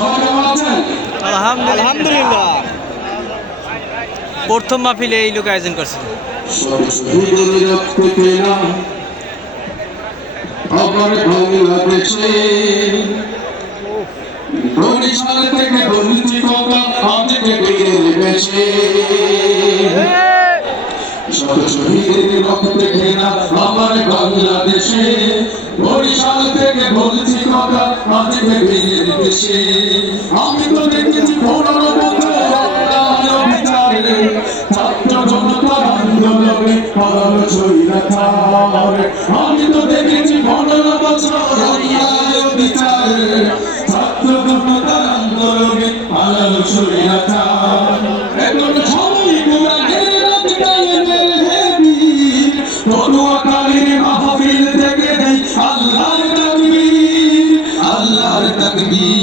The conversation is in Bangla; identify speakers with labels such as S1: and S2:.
S1: আলহামদুলিল্লাহ।
S2: আলহামদুলিল্লাহ।
S1: প্রথম মাহফিলে এই লোক আয়োজন করছে।
S3: আবার বাংলাদেশে বরিশাল থেকে বলছি কথা আজকে বীরের বেশে শত শহীদের রক্ত ঘেরা আমার বাংলাদেশে বরিশাল থেকে বলছি কথা আজকে বীরের দেশে আমি তো দেখেছি পনেরো বছর বিচারে ছাত্র জনতার আন্দোলনে পালানো স্বৈরাচার আমি তো দেখেছি পনেরো বছর বিচারে ছাত্র জনতার আন্দোলনে পালানো স্বৈরাচার এখন সবাই গুণাগের রাজকায়েমের হেবি। তরুয়াকালীর মাহফিল